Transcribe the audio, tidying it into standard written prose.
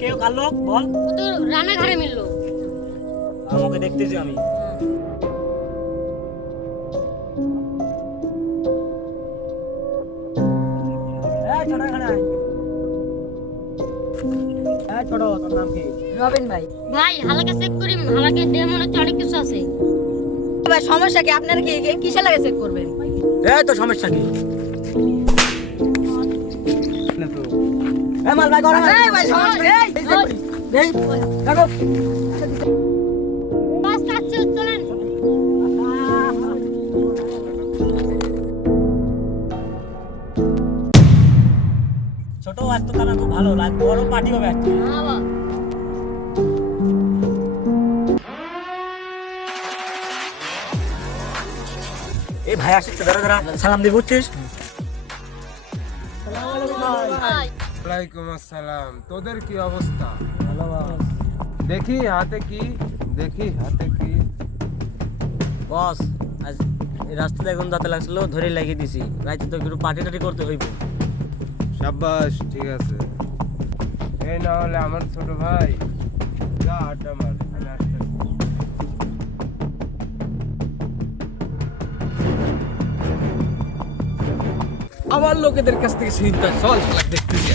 কেউ কার লোক বল? ও তো রানাঘাটে মিললো। আমাকে দেখতেছি আমি। ছোট এখানে আয়। ছোট তোর নাম কি? রবিন ভাই। ভাই হালাকে চেক করি, হালাকে দেহ মনে হচ্ছে অনেক কিছু আছে। ভাই সমস্যা কি? আপনারা কি কিসে লাগে চেক করবেন? তো সমস্যা কি? মাল ভাই করা এই ভাই সমস্যা এই কাকো বাস কাছে চলেন। ছোট আজ তো কানা খুব ভালো লাগ, বড় পার্টি হবে আজকে। হ্যাঁ বাবা। এই ভাই আসছে, দাঁড়া দাঁড়া সালাম দিয়ে বুঝছিস? ভাই ওয়ালাইকুম আসসালাম। তোদের কি অবস্থা? ভালো বস। দেখি হাতে কি, দেখি হাতে কি। বস আজ এই রাস্তাতে এখন দাঁতে লাগছিল, ধরে লাগিয়ে দিছি। রাইতে তো একটু পার্টি টাটি করতে হইব। সাব্বাস, ঠিক আছে। এই না হলে আমার ছোট ভাই, যা আড্ডা মার, আমি আসতেছি। আমার লোকেদের কাছ থেকে চিন্তা চল দেখতেছি।